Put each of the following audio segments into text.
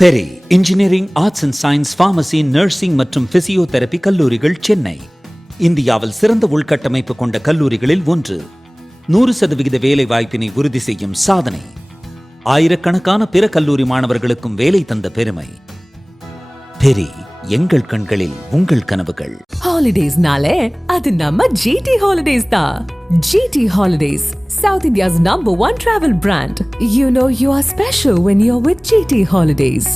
Peri engineering, arts and science, pharmacy, nursing மற்றும் physiotherapy கல்லூரிகள் சென்னை இந்தியாவில் சிறந்த உள்கட்டமைப்பு கொண்ட கல்லூரிகளில் ஒன்று. 100% வேலை வாய்ப்பினை உறுதி செய்யும் சாதனை. ஆயிரக்கணக்கான பிற கல்லூரி மாணவர்களுக்கும் வேலை தந்த பெருமை. பெரி, எங்கள் கண்களில் உங்கள் கனவுகள். ஹாலிடேஸ்னாலே அது நம்ம ஜிடி ஹாலிடேஸ் தான். ஜிடி ஹாலிடேஸ், South India's #1 travel brand. You know you are special when you're with GT Holidays.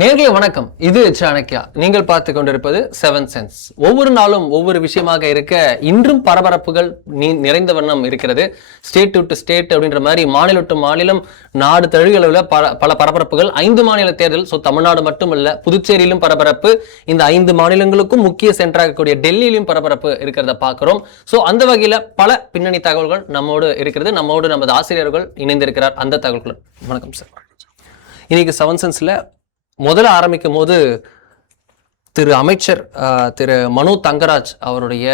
நேர்களே வணக்கம், இது சாணக்கியா. நீங்கள் பார்த்து கொண்டிருப்பது 7 சென்ஸ். ஒவ்வொரு நாளும் ஒவ்வொரு விஷயமாக இருக்க இன்றும் பரபரப்புகள் நிறைந்த வண்ணம் இருக்கிறது. ஸ்டேட் டு ஸ்டேட் அப்படின்ற மாதிரி மாநிலம் டு மாநிலம், நாடு தழுவிய அளவில் பல பரபரப்புகள். 5 மாநில தேர்தல். ஸோ தமிழ்நாடு மட்டுமல்ல, புதுச்சேரியிலும் பரபரப்பு. இந்த 5 மாநிலங்களுக்கும் முக்கிய சென்டராகக்கூடிய டெல்லியிலும் பரபரப்பு இருக்கிறத பார்க்கிறோம். ஸோ அந்த வகையில் பல பின்னணி தகவல்கள் நம்மோடு இருக்கிறது. நம்மோடு நமது ஆசிரியர்கள் இணைந்திருக்கிறார். அந்த தகவல்கள். வணக்கம் சார். இன்னைக்கு 7 சென்ஸ்ல முதல்ல ஆரம்பிக்கும் போது திரு அமைச்சர் திரு மனோ தங்கராஜ் அவருடைய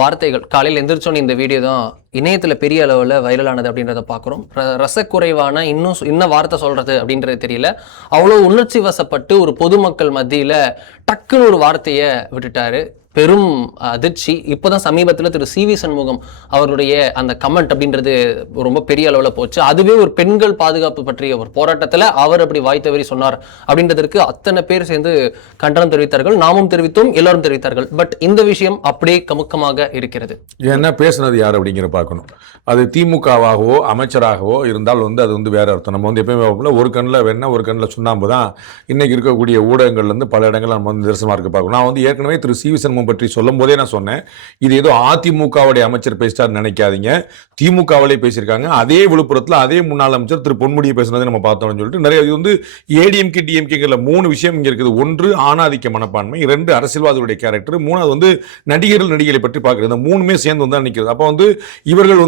வார்த்தைகள், காலையில் எந்திரிச்சோன்னு இந்த வீடியோ தான் இணையத்தில் பெரிய அளவில் வைரலானது அப்படின்றத பார்க்குறோம். ரசக்குறைவான இன்னும் வார்த்தை சொல்கிறது அப்படின்றது தெரியல. அவ்வளோ உணர்ச்சி வசப்பட்டு ஒரு பொதுமக்கள் மத்தியில் டக்குன்னு ஒரு வார்த்தையை விட்டுட்டாரு. பெரும் அதிர்ச்சி. இப்போதான் சமீபத்தில் திரு சி.வி. சண்முகம் அவருடைய அந்த கமெண்ட் அப்படின்றது ரொம்ப பெரிய அளவில் போச்சு. அதுவே ஒரு பெண்கள் பாதுகாப்பு பற்றிய ஒரு போராட்டத்தில் அவர் அப்படி வாய் தவறி சொன்னார் அப்படின்றதற்கு அத்தனை பேர் சேர்ந்து கண்டனம் தெரிவித்தார்கள். நாமும் தெரிவித்தோம், எல்லாரும் தெரிவித்தார்கள். பட் இந்த விஷயம் அப்படியே கமுக்கமாக இருக்கிறது. என்ன பேசுனது யார் அப்படிங்கிற பார்க்கணும். அது திமுகவாகவோ அமைச்சராகவோ இருந்தால் அது வேற அர்த்தம். நம்ம எப்பயுமே ஒரு கண்ணில் வேணா ஒரு கண்ணில் சுண்ணாம்பு தான் இன்னைக்கு இருக்கக்கூடிய ஊடகங்கள்லேருந்து பல இடங்கள் நம்ம நிதர்சனமாக இருக்க பார்க்கணும். நான் ஏற்கனவே திரு சி.வி. சண்முகம் பற்றி சொல்லும் போதே நான் சொன்னேன், இது ஏதோ அதிமுகவுடைய அமைச்சர் பேசிட்டார் நினைக்காதீங்க, திமுகவிலே பேசியிருக்காங்க. அதே விழுப்புரத்தில் அதே முன்னாள் அமைச்சர் திரு பொன்முடியை பேசினதை நம்ம பார்த்தோம்னு சொல்லிட்டு நிறைய இது ஏடிஎம்கே டிஎம்கேல 3 விஷயம் இங்கே இருக்குது. 1 ஆணாதிக்க மனப்பான்மை, 2 அரசியல்வாதிகளுடைய கேரக்டர், 3 நடிகர்கள் நடிகளை பற்றி பார்க்குறது. இந்த 3மே சேர்ந்து தான் நிற்கிறது. அப்போ இவர்கள்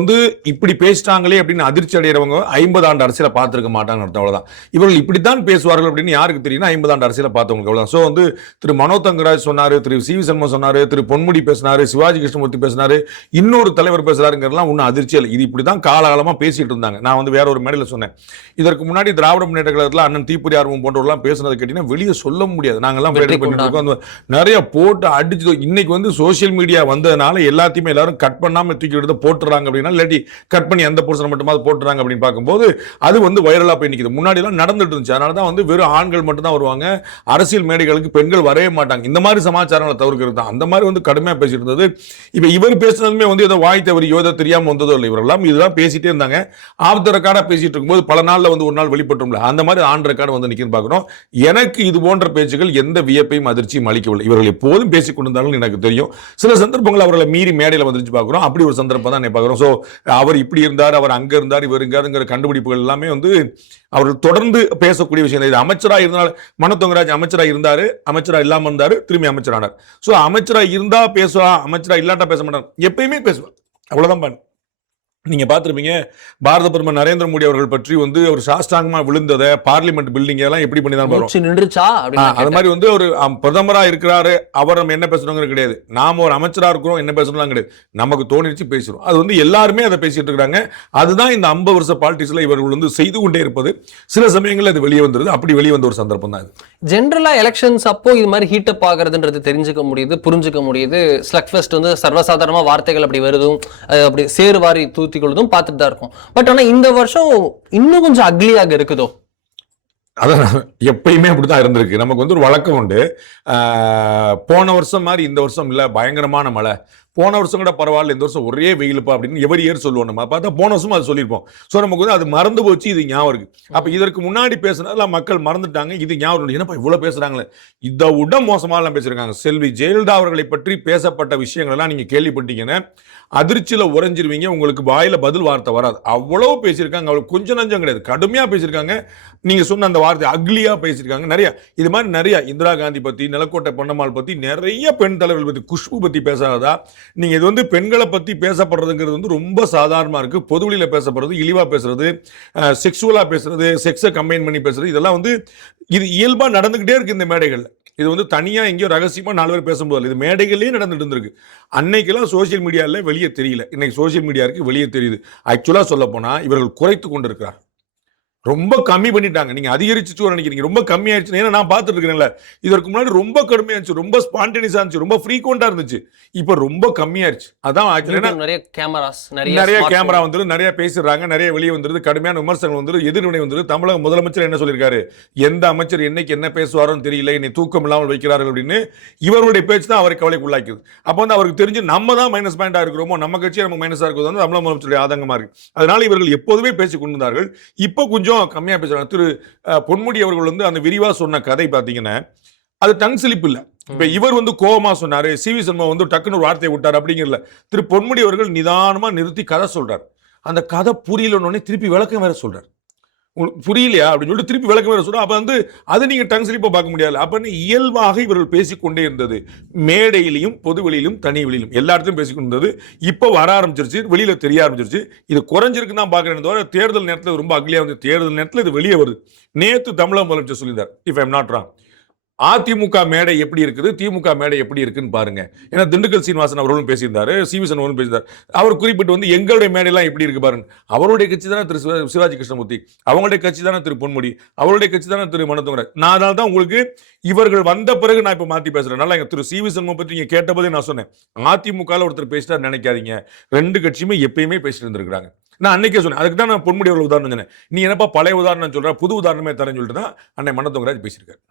இப்படி பேசிட்டாங்களே அப்படின்னு அதிர்ச்சி அடைகிறவங்க 50 ஆண்டு அரசியலை பார்த்துருக்க மாட்டாங்க அர்த்தம். அவ்வளோதான். இவர்கள் இப்படித்தான் பேசுவார்கள் அப்படின்னு யாருக்கு தெரியும்னா 50 ஆண்டு அரசியலை பார்த்தவங்களுக்கு அவ்வளோதான். ஸோ திரு மனோ தங்கராஜ் சொன்னார், திரு சி.வி. சண்முகம் சொன்னாரு, திரு பொன்முடி பேசினாரு, சிவாஜி கிருஷ்ணமூர்த்தி பேசினாரு, இன்னொரு தலைவர் பேசுறாருங்கிறதுலாம் ஒன்றும் அதிர்ச்சி இல்லை. இது இப்படிதான் காலகாலமாக பேசிட்டு இருந்தாங்க. நான் வேற ஒரு மேடையில் சொன்னேன், இதற்கு முன்னாடி திராவிட முன்னேற்ற கழகத்தில் அண்ணன் தீப்புரி ஆர்வம் போன்றவர்கள்லாம் பேசுனது கேட்டீங்கன்னா வெளியே சொல்ல முடியாது. நாங்கெல்லாம் நிறைய போட்டு அடிச்சு இன்னைக்கு சோசியல் மீடியா வந்ததுனால எல்லாத்தையுமே எல்லாரும் கட் பண்ணாம தூக்கி எடுத்து போட்டுறாங்க அப்படின்னா, இல்லாட்டி கட் பண்ணி அந்த போர்ஷன் மட்டுமா போட்டுறாங்க அப்படின்னு பார்க்கும்போது அது வைரலா போய் நிற்குது. முன்னாடி எல்லாம் நடந்துட்டு இருந்துச்சு. அதனால தான் வெறும் ஆண்கள் மட்டும் தான் வருவாங்க, அரசியல் மேடைகளுக்கு பெண்கள் வரவே மாட்டாங்க. இந்த மாதிரி சமாச்சாரங்களை தவிர்க்கிறது தான். அந்த மாதிரி கடுமையா பேசிட்டு இருந்தது. இப்ப இவர் பேசுனதுமே ஏதோ வாய் தவறி யோதோ தெரியாம வந்ததோ இல்லை. இவரெல்லாம் இதுதான் பேசிட்டே இருந்தாங்க. ஆஃப் த ரெக்கார்டா பேசிட்டு இருக்கும்போது பல நாள்ல ஒரு நாள் வெளிப்பட்டும்ல, அந்த மாதிரி ஆன் ரெக்கார்டு நிற்குன்னு பார்க்கணும். எனக்கு இது போன்ற பேச்சுகள் எந்த வியப்பையும் அதிர்ச்சியும் அளிக்கவில்லை. இவர்கள் எப்போதும் பேசிக் கொண்டிருந்தாலும் எனக்கு தெரியும். சில சந்தர்ப்பங்கள் அவர்களை மீறி மேடையில் வந்துருச்சு பார்க்கிறோம். அப்படி ஒரு சந்தர்ப்பம் தான் பார்க்கிறோம். ஸோ அவர் இப்படி இருந்தார், அவர் அங்க இருந்தார், இவர் இருக்காருங்கிற கண்டுபிடிப்புகள் எல்லாமே அவர்கள் தொடர்ந்து பேசக்கூடிய விஷயம். இது அமைச்சராக இருந்தால் மனோ தங்கராஜ் அமைச்சராக இருந்தாரு, அமைச்சராக இல்லாம இருந்தாரு, திரும்பி அமைச்சரானார். ஸோ அமைச்சராக இருந்தா பேசுவா, அமைச்சராக இல்லாட்டா பேச மாட்டார், எப்பயுமே பேசுவார். அவ்வளவுதான். நீங்க பார்த்திருப்பீங்க, பாரத பிரதமர் நரேந்திர மோடி அவர்கள் பற்றி அவர் சாஷ்டாங்கமா விழுந்ததை, பார்லிமெண்ட் பில்டிங் எல்லாம் எப்படி பண்ணி தான் நின்றுச்சா. அது மாதிரி ஒரு பிரதமரா இருக்கிறாரு, அவர் நம்ம என்ன பேசணுங்கிற கிடையாது, நாம ஒரு அமைச்சரா இருக்கிறோம் என்ன பேசணும் கிடையாது, நமக்கு தோணிச்சு பேசுறோம். அது எல்லாருமே அதை பேசிட்டு இருக்காங்க. அதுதான் இந்த 50 வருஷ பாலிடிக்ஸ்ல இவர்கள் செய்து கொண்டே இருப்பது. சில சமயங்களில் அது வெளியே வந்துருது. அப்படி வெளியே வந்த ஒரு சந்தர்ப்பம் தான் இது. ஜென்ரலா எலெக்ஷன்ஸ் அப்போ இது மாதிரி ஹீட் அப் ஆகுறதுன்றது தெரிஞ்சுக்க முடியுது, புரிஞ்சுக்க முடியுது. ஸ்லக்ஃபெஸ்ட் சர்வசாதாரணமா வார்த்தைகள் அப்படி வருதும், அப்படி சேருவாரி தூத்திக்கொள்ளுதும் பார்த்துட்டு தான் இருக்கும். பட் ஆனா இந்த வருஷம் இன்னும் கொஞ்சம் அக்லியாக இருக்குதோ. அதான் எப்பயுமே அப்படித்தான் இருந்திருக்கு. நமக்கு ஒரு வழக்கம் உண்டு, போன வருஷம் மாதிரி இந்த வருஷம் இல்ல, பயங்கரமான மழை, போன வருஷம் கூட பரவாயில்ல, இந்த வருஷம் ஒரே வெயிலுப்பா அப்படின்னு எவரி இயர் சொல்லுவோம். நம்ம பார்த்தா போன வருஷம் அது சொல்லியிருப்போம். ஸோ நமக்கு அது மறந்து போச்சு, இது ஞாபகம் இருக்கு. அப்போ இதற்கு முன்னாடி பேசுனதுல மக்கள் மறந்துட்டாங்க, இது ஞாபகம். என்னப்பா இவ்வளோ பேசுறாங்களே, இதை விட மோசமாலாம் பேசியிருக்காங்க. செல்வி ஜெயலலிதா அவர்களை பற்றி பேசப்பட்ட விஷயங்கள்லாம் நீங்க கேள்விப்பட்டீங்கன்னா அதிர்ச்சியில் உறைஞ்சிருவீங்க. உங்களுக்கு வாயில பதில் வார்த்தை வராது. அவ்வளவு பேசியிருக்காங்க. அவளுக்கு கொஞ்சம் நஞ்சம் கிடையாது, கடுமையா பேசியிருக்காங்க. நீங்க சொன்ன அந்த வார்த்தை அக்லியா பேசியிருக்காங்க. நிறைய இது மாதிரி நிறைய இந்திரா காந்தி பத்தி, நிலக்கோட்டை பொன்னம்மாள் பத்தி, நிறைய பெண் தலைவர்கள் பத்தி, குஷ்பு பத்தி பேசாததா. நீங்க இது பெண்களை பத்தி பேசப்படுறதுங்கிறது ரொம்ப சாதாரணமா இருக்கு. பொதுவெளியில பேசப்படுறது, இழிவா பேசுறது, செக்ஸுவலா பேசுறது, செக்ஸை கம்பைன் பண்ணி பேசுறது, இதெல்லாம் இது இயல்பா நடந்துகிட்டே இருக்கு இந்த மேடைகள்ல. இது தனியா எங்கேயோ ரகசியமா 4 பேர் பேசும்போது இது மேடைகளே நடந்துட்டு இருந்திருக்கு. அன்னைக்கெல்லாம் சோசியல் மீடியால வெளியே தெரியல, இன்னைக்கு சோசியல் மீடியா இருக்கு, வெளியே தெரியுது. ஆக்சுவலா சொல்ல போனா இவர்கள் குறைத்து கொண்டிருக்கிறார். ரொம்ப கம்மி பண்ணிட்டாங்க. நீங்க அதிகரிச்சுட்டு நினைக்கிறீங்க, ரொம்ப கம்மி ஆயிடுச்சு. ஏன்னா நான் பார்த்துட்டு இருக்கேன்ல, இதற்கு முன்னாடி ரொம்ப கடுமையாச்சு, ரொம்ப ஸ்பான்டேனியஸா இருந்துச்சு, ரொம்ப ஃப்ரீக்வெண்டா இருந்துச்சு. இப்போ ரொம்ப கம்மியாயிருச்சு. அதான் ஆக்சுவலா நிறைய கேமராஸ், நிறைய கேமரா வந்துரு, நிறைய பேசுறாங்க, நிறைய வெளியே வந்துருது, கடுமையான விமர்சனங்கள் வந்துரு, எதிர்வினை வந்துரு. தமிழக முதலமைச்சர் என்ன சொல்லியிருக்காரு, எந்த அமைச்சர் என்னைக்கு என்ன பேசுவாரோன்னு தெரியல, என்னை தூக்கம் இல்லாமல் வைக்கிறார்கள் அப்படின்னு இவருடைய பேச்சு தான் அவரை கவலைக்கு உள்ளாக்குது. அப்போ வந்து அவருக்கு தெரிஞ்சு நம்ம தான் மைனஸ் பாயிண்டா இருக்கிறோமோ, நம்ம கட்சி நம்ம மைனஸா இருக்கிறது வந்து தமிழக முதலமைச்சருடைய ஆதங்கமா இருக்கு. அதனால இவர்கள் எப்போதுமே பேசிக் கொண்டிருந்தார்கள். இப்போ கொஞ்சம் கம்மியா பேசுறாங்க. திரு பொன்முடி அவர்கள் வந்து அந்த விரிவா சொன்ன கதை பாத்தீங்கன்னா அது டங் ஸ்லிப் இல்ல. இப்ப இவர் வந்து கோவமா சொன்னாரு, சிவி சண்முகம் வந்து டக்குன்னு ஒரு வார்த்தையை விட்டார் அப்படிங்கறல. திரு பொன்முடி அவர்கள் நிதானமா நிறுத்தி கதை சொல்றார். அந்த கதை புரியலன்னு திருப்பி விளக்கம் வேற சொல்றார். உங்களுக்கு புரியலையா அப்படின்னு சொல்லிட்டு திருப்பி விளக்கம் வேற சொல்றாரு. அப்ப வந்து அது நீங்க டங் ஸ்லிப்பா பார்க்க முடியாது. அப்ப இயல்பாக இவர்கள் பேசிக்கொண்டே இருந்தது. மேடையிலையும் பொது வெளியிலும் தனி வெளியிலும் எல்லா இடத்தையும் பேசிக்கொண்டது. இப்போ வர ஆரம்பிச்சிருச்சு, வெளியில தெரிய ஆரம்பிச்சிருச்சு. இது குறைஞ்சிருக்கு தான் பாக்குறேன் தவிர தேர்தல் நேரத்தில் ரொம்ப அக்லியா வந்து தேர்தல் நேரத்தில் இது வெளியே வருது. நேத்து தமிழக முதலமைச்சர் சொல்லியிருந்தார், if I am not wrong, AIADMK மேடை எப்படி இருக்குது, திமுக மேடை எப்படி இருக்குன்னு பாருங்க. ஏன்னா திண்டுக்கல் சீனிவாசன் அவர்களும் பேசியிருந்தாரு, சிவி சண்முகம் பேசியிருந்தார். அவர் குறிப்பிட்டு வந்து எங்களுடைய மேடையெல்லாம் எப்படி இருக்கு பாருங்க. அவருடைய கட்சி தானே திரு சிவாஜி கிருஷ்ணமூர்த்தி, அவங்களுடைய கட்சி தானே திரு பொன்முடி, அவருடைய கட்சி தானே திரு மனோதங்கராஜ். நான் அதனால தான் உங்களுக்கு இவர்கள் வந்த பிறகு நான் இப்ப மாத்தி பேசுறேன். நல்லா திரு சிவி சண்முகம் பற்றி நீங்க கேட்டபோதே நான் சொன்னேன், அதிமுக ஒருத்தர் பேசிட்டார் நினைக்காதீங்க, ரெண்டு கட்சியுமே எப்பயுமே பேசிட்டு இருந்திருக்காங்க. நான் அன்னைக்கே சொன்னேன். அதுக்கு தான் நான் பொன்முடி அவர்கள் உதாரணம் சொன்னேன். நீ என்னப்பா பழைய உதாரணம் சொல்ற, புது உதாரணமே தரேன்னு சொல்லிட்டு தான் அன்னை மனோதங்கராஜ் பேசியிருக்காரு.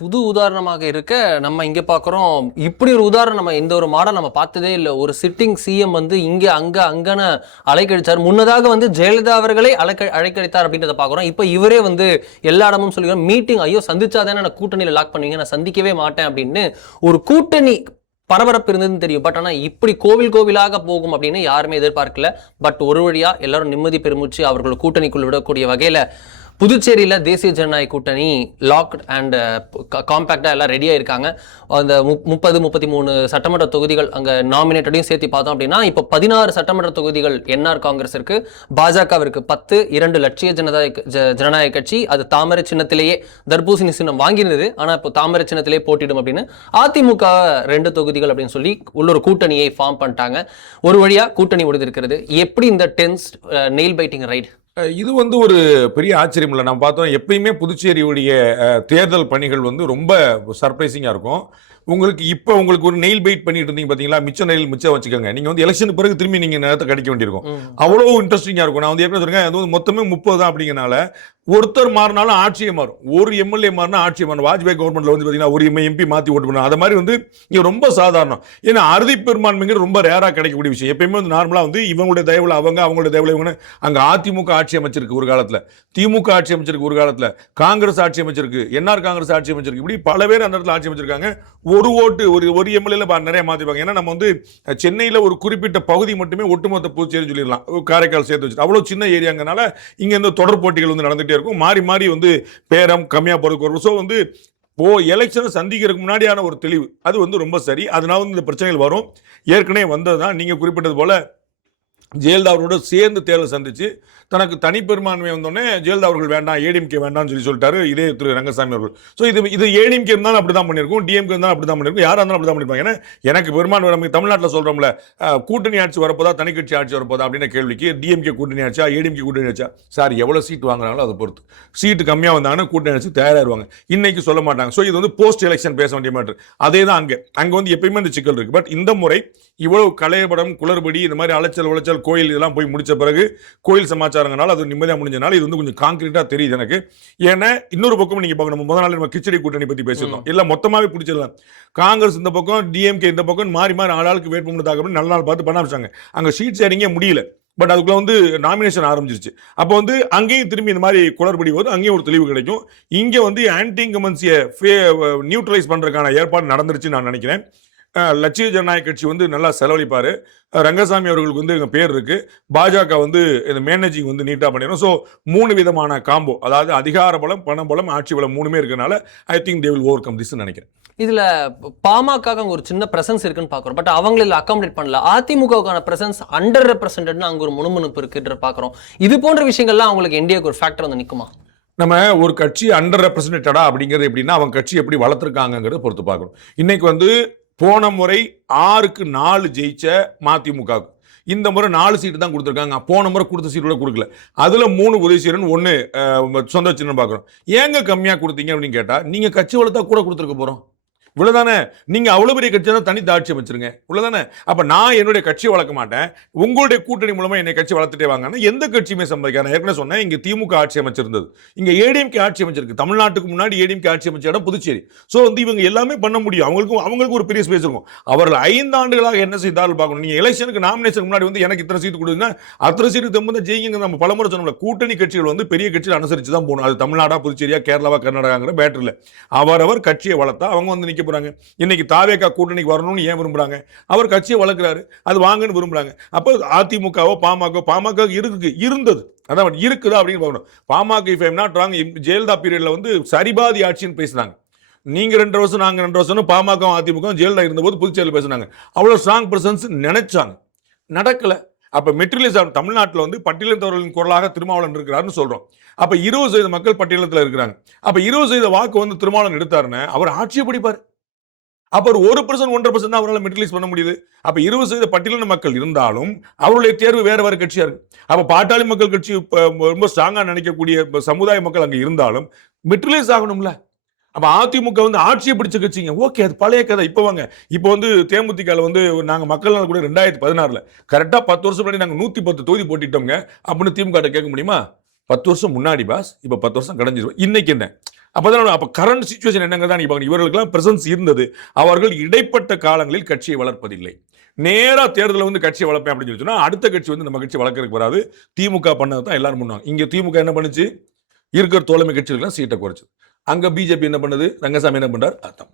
புது உதாரணமாக இருக்க நம்ம இங்க பாக்குறோம், இப்படி ஒரு உதாரணம் நம்ம இந்த ஒரு மாடல் நம்ம பார்த்ததே இல்லை. ஒரு சிட்டிங் சிஎம் வந்து இங்க அங்க அங்கன்னு அலைக்கழிச்சார். முன்னதாக வந்து ஜெயலலிதா அவர்களே அழைக்கழித்தார் அப்படின்றத பாக்குறோம். இப்ப இவரே வந்து எல்லா இடமும் சொல்லுவோம் மீட்டிங், ஐயோ சந்திச்சாதானே நான் கூட்டணியில லாக் பண்ணுவீங்க, நான் சந்திக்கவே மாட்டேன் அப்படின்னு ஒரு கூட்டணி பரபரப்பு இருந்ததுன்னு தெரியும். பட் ஆனா இப்படி கோவிலாக போகும் அப்படின்னு யாருமே எதிர்பார்க்கல. பட் ஒரு வழியா எல்லாரும் நிம்மதி பெருமூச்சு அவர்கள் கூட்டணிக்குள் விடக்கூடிய வகையில புதுச்சேரியில் தேசிய ஜனநாயக கூட்டணி லாக்ட் அண்ட் காம்பேக்டாக எல்லாம் ரெடியாக இருக்காங்க. அந்த 33 சட்டமன்ற தொகுதிகள் அங்கே நாமினேட்டடையும் சேர்த்து பார்த்தோம் அப்படின்னா இப்போ 16 சட்டமன்ற தொகுதிகள் என்ஆர் காங்கிரஸிற்கு, பாஜகவிற்கு 10, 2 லட்சிய ஜனநாயக கட்சி அது தாமரை சின்னத்திலேயே தர்பூசணி சின்னம் வாங்கியிருந்தது, ஆனால் இப்போ தாமரை சின்னத்திலேயே போட்டிடும் அப்படின்னு அதிமுக 2 தொகுதிகள் அப்படின்னு சொல்லி உள்ளொரு கூட்டணியை ஃபார்ம் பண்ணிட்டாங்க. ஒரு வழியாக கூட்டணி முடிந்திருக்கிறது. எப்படி இந்த டென்ஸ் நெயில் பைட்டிங் ரைட்? இது வந்து ஒரு பெரிய ஆச்சரியம் இல்லை. நம்ம பார்த்தோம் எப்பயுமே புதுச்சேரியுடைய தேர்தல் பணிகள் வந்து ரொம்ப சர்ப்ரைசிங்காக இருக்கும். உங்களுக்கு ஒரு நெயில் பைட் பண்ணிட்டு இருந்தீங்க பார்த்தீங்களா, மிச்சம் வச்சுக்கோங்க. நீங்கள் வந்து எலெக்ஷனுக்கு பிறகு திரும்பி நீங்கள் நேரத்தை கடிக்க வேண்டியிருக்கும். அவ்வளோ இன்ட்ரெஸ்டிங்காக இருக்கும். நான் வந்து எப்படி சொல்றேன், அது வந்து மொத்தமே 30 தான் அப்படிங்கிறனால ஒருத்தர் மாறினாலும் ஆட்சியை மாறும், ஒரு எம்எல்ஏ மாறினா ஆட்சியை மாறும். வாஜ்பாய் கவர்மெண்ட்ல வந்து பார்த்தீங்கன்னா ஒரு எம்பி மாற்றி ஓட்டு பண்ணுவோம். அது மாதிரி வந்து இங்கே ரொம்ப சாதாரணம். ஏன்னா அறுதி பெரும்பான்மைங்கிறது ரொம்ப ரேராக கிடைக்கக்கூடிய விஷயம். எப்பயுமே வந்து நார்மலாக வந்து இவங்களுடைய தயவுல அவங்களுடைய தயவுல இவங்க. அங்கே அதிமுக ஆட்சி அமைச்சிருக்கு ஒரு காலத்தில், திமுக ஆட்சி அமைச்சிருக்கு ஒரு காலத்தில், காங்கிரஸ் ஆட்சி அமைச்சிருக்கு, என்ஆர் காங்கிரஸ் ஆட்சி அமைச்சிருக்கு. இப்படி பல பேர் அந்த இடத்துல ஆட்சி அமைச்சிருக்காங்க. ஒரு ஓட்டு ஒரு எம்எல்ஏல நிறைய மாற்றிப்பாங்க. ஏன்னா நம்ம வந்து சென்னையில் ஒரு குறிப்பிட்ட பகுதி மட்டுமே ஒட்டுமொத்த புதுச்சேரி சொல்லிடலாம், காரைக்கால் சேர்த்து வச்சுட்டு அவ்வளோ சின்ன ஏரியாங்கனால இங்கே இந்த தொடர் போட்டிகள் வந்து நடந்துகிட்டே இருக்கும். மாறி வந்து பேரம் கம்மியாக போறதுக்கு வரும். ஸோ வந்து எலெக்ஷனை சந்திக்கிறதுக்கு முன்னாடியான ஒரு தெளிவு அது வந்து ரொம்ப சரி. அதனால வந்து இந்த பிரச்சனைகள் வரும், ஏற்கனவே வந்தது தான். நீங்கள் குறிப்பிட்டது போல ஜெயலலிதா அவரோட சேர்ந்து தேர்தல் சந்திச்சு தனக்கு தனிப்பெரும்பான்மை வந்தோடனே ஜெயலலிதா அவர்கள் வேண்டாம், ஏடிஎம்கே வேண்டாம்னு சொல்லிட்டாரு இதே திரு ரங்கசாமி அவர்கள். ஸோ இது ஏடிஎம்கே இருந்தாலும் அப்படி தான் பண்ணியிருக்கும், டிஎம்கே இருந்தாலும் அப்படி தான் பண்ணியிருக்கும், யாராக இருந்தாலும் அப்படி தான் பண்ணிருப்பாங்க. ஏன்னா எனக்கு பெரும்பான்மை நம்ம தமிழ்நாட்டில் சொல்கிறோம்ல, கூட்டணி ஆட்சி வரப்போதா தனிக்கட்சி ஆட்சி வரப்போதா அப்படின்னு கேள்விக்கு டிஎம்கே கூட்டணி ஆச்சா ஏடிஎம்கே கூட்டணி ஆச்சா, சார் எவ்வளோ சீட் வாங்குறாங்களோ அதை பொறுத்து, சீட்டு கம்மியாக வந்தாங்கன்னா கூட்டணி ஆட்சி தயாராகிடுவாங்க. இன்னைக்கு சொல்ல மாட்டாங்க. ஸோ இது வந்து போஸ்ட் எலெக்ஷன் பேச வேண்டிய மேட்டர். அதே தான் அங்கே வந்து எப்பயுமே இந்த சிக்கல் இருக்கு. பட் இந்த முறை இவ்வளவு கலையபடம் குளறுபடி இந்த மாதிரி அலைச்சல் கோயில் இதெல்லாம் போய் முடிச்ச பிறகு கோயில் சமாச்சாரங்கனால அது நிம்மதியாக முடிஞ்சனால இது வந்து கொஞ்சம் கான்கிரீட்டா தெரியுது எனக்கு. ஏன்னா இன்னொரு பக்கம் நீங்க பார்க்கணும், முதல் நாள் நம்ம கிச்சடி கூட்டணி பத்தி பேசியிருந்தோம், இல்ல மொத்தமாவே பிடிச்சிடலாம். காங்கிரஸ் இந்த பக்கம், டிஎம்கே இந்த பக்கம் மாறி ஆளாளுக்கு வேட்புமனு தாக்கல் நல்ல நாள் பார்த்து பண்ண ஆரம்பிச்சாங்க. அங்க சீட் ஷேரிங்கே முடியல. பட் அதுக்குள்ள வந்து நாமினேஷன் ஆரம்பிச்சிருச்சு. அப்போ வந்து அங்கேயும் திரும்பி இந்த மாதிரி குளறுபடி போது அங்கேயும் ஒரு தெளிவு கிடைக்கும். இங்க வந்து ஆன்டி இன்கம்பன்சியை நியூட்ரலைஸ் பண்றதுக்கான ஏற்பாடு நடந்துருச்சு நான் நினைக்கிறேன். லட்சிய ஜனநாயக கட்சி வந்து நல்லா செலவழிப்பாரு. ரங்கசாமி அவர்களுக்கு வந்து பேர் இருக்கு. பாஜக வந்து இந்த மேனேஜிங் வந்து நீட்டா பண்ணிடும். ஸோ 3 விதமான காம்போ, அதாவது அதிகார பலம், பண பலம், ஆட்சி பலம் 3மே இருக்கனால I think they will over come this நினைக்கிறேன். இதுல பாமக ஒரு சின்ன பிரசன்ஸ் இருக்குன்னு பாக்குறோம். பட் அவங்கள அகாமடேட் பண்ணல. அதிமுகவுக்கான பிரசன்ஸ் அண்டர் ரெப்ரசன்டட்னு அங்க ஒரு முணுமுணுப்பு இருக்குன்ற பாக்குறோம். இது போன்ற விஷயங்கள்லாம் அவங்களுக்கு என்டிஏக்கு ஒரு ஃபேக்டர் வந்து நிக்குமா? நம்ம ஒரு கட்சி அண்டர் ரெப்ரசன்டேட்டடா அப்படிங்கிறது எப்படின்னா அவங்க கட்சி எப்படி வளர்த்துருக்காங்கிறத பொறுத்து பார்க்கணும். இன்னைக்கு வந்து போன முறை 6க்கு 4 ஜெயிச்ச மதிமுக, இந்த முறை 4 சீட்டு தான் கொடுத்துருக்காங்க, போன முறை கொடுத்த சீட்டு கூட கொடுக்கல. அதுல 3 உதவி செய்யறன்னு 1 சொந்த சின்னம் பார்க்குறோம். ஏங்க கம்மியா கொடுத்தீங்க அப்படின்னு கேட்டா, நீங்க கட்சி வளர்த்தா கூட கொடுத்துருக்க போறோம். இவ்வளவுதானே. நீங்க அவ்வளவு பெரிய கட்சி தான் தனி ஆட்சி அமைச்சிருங்க, இவ்வளவுதானே. அப்ப நான் என்னுடைய கட்சியை வளர்க்க மாட்டேன், உங்களுடைய கூட்டணி மூலமா என்னை கட்சி வளர்த்துட்டே வாங்கன்னா எந்த கட்சியுமே சம்மதிக்காது. ஏற்கனவே சொன்னேன், இங்க திமுக ஆட்சி அமைச்சிருந்தது, இங்க ஏடிஎம்கே ஆட்சி அமைச்சிருக்கு. தமிழ்நாட்டுக்கு முன்னாடி ஏடிஎம்கே ஆட்சி அமைச்ச இடம் புதுச்சேரி. சோ இவங்க எல்லாமே பண்ண முடியும், அவங்களுக்கு ஒரு பெரிய ஸ்பேஸ் இருக்கும். அவர்கள் 5 ஆண்டுகளாக என்ன செய்தாலும் பார்க்கணும். நீங்க எலெக்ஷனுக்கு நாமினேஷன் முன்னாடி எனக்கு இத்தனை சீட்டு கொடுங்க, அத்தனை சீட்டு தம்பு ஜெயிங்க. நம்ம பலமுறை சொன்னோம்ல, கூட்டணி கட்சிகள் பெரிய கட்சியில் அனுசரிச்சு தான் போகணும். அது தமிழ்நாடா, புதுச்சேரியா, கேரளாவா, கர்நாடகாங்கிற பேட்டரியில் அவரவர் கட்சியை வளர்த்தா அவங்க நிக்க போறாங்க. இன்னைக்கு தாவேகா கூட்டணிக்கு வரணும்னு ஏன் விரும்புறாங்க? அவர் கட்சியை வளர்க்கிறாரு, அது வாங்கன்னு விரும்புறாங்க. அப்போ அதிமுகவோ பாமக இருந்தது, அதான் இருக்குதா அப்படின்னு பார்க்கணும். PMK if I'm not wrong, Jayalalithaa பீரியட்ல சரிபாதி ஆட்சின்னு பேசினாங்க. நீங்க 2 வருஷம், நாங்க 2 வருஷம், பாமக அதிமுக ஜெயலலிதா இருந்தபோது புதுச்சேரியில் பேசினாங்க. அவ்வளவு ஸ்ட்ராங் பிரசன்ஸ் நினைச்சாங்க, நடக்கல. அப்ப மெட்ரிகுலேஷன் தமிழ்நாட்டில் பட்டியலினத்தவர்களின் குரலாக திருமாவளவன் இருக்கிறாருன்னு சொல்றோம். அப்ப 20% மக்கள் பட்டியலத்தில் இருக்கிறாங்க. அப்ப 20% வாக்கு திருமாவளவன் எடுத்தாருன்னு அவர் ஆட்சியை பிடிப்பார். அப்ப ஒரு 1% 1.5% தான் அவரால் மெட்ரிகுலேட் பண்ண முடியுது. அப்ப 20% பட்டியலின மக்கள் இருந்தாலும் அவருடைய தேர்வு வேற கட்சியா இருக்கு. அப்ப பாட்டாளி மக்கள் கட்சி ரொம்ப ஸ்ட்ராங்கா நினைக்கக்கூடிய சமுதாய மக்கள் அங்க இருந்தாலும் மெட்ரிகுலேட் ஆகணும்ல. அப்ப அதிமுக ஆட்சியை பிடிச்ச கட்சிங்க, ஓகே, அது பழைய கதை. இப்ப வாங்க, இப்போ தேமுதிக நாங்க மக்கள் கூட 2016 கரெக்டா 10 வருஷம் முன்னாடி நாங்க 110 தொகுதி போட்டிட்டோங்க அப்படின்னு திமுக கேட்க முடியுமா? 10 வருஷம் முன்னாடி பாஸ், இப்ப 10 வருஷம் கடஞ்சிரும். இன்னைக்கு என்ன? அப்ப கரண்ட் சிச்சுவேஷன் என்னங்கிறதா நீங்க பாருங்க. இவர்களுக்கெல்லாம் பிரசன்ஸ் இருந்தது, அவர்கள் இடைப்பட்ட காலங்களில் கட்சியை வளர்ப்பதில்லை. நேரா தேர்தலில் கட்சியை வளர்ப்பேன் அப்படின்னு சொன்னா அடுத்த கட்சி நம்ம கட்சி வளர்க்கறதுக்கு வராது. திமுக பண்ணது தான் எல்லாரும் பண்ணுவாங்க. இங்க திமுக என்ன பண்ணுச்சு? இருக்கிற தோழமை கட்சிகளுக்கு சீட்டை குறைச்சு. அங்க பிஜேபி என்ன பண்ணுது? ரங்கசாமி என்ன பண்றாரு? அர்த்தம்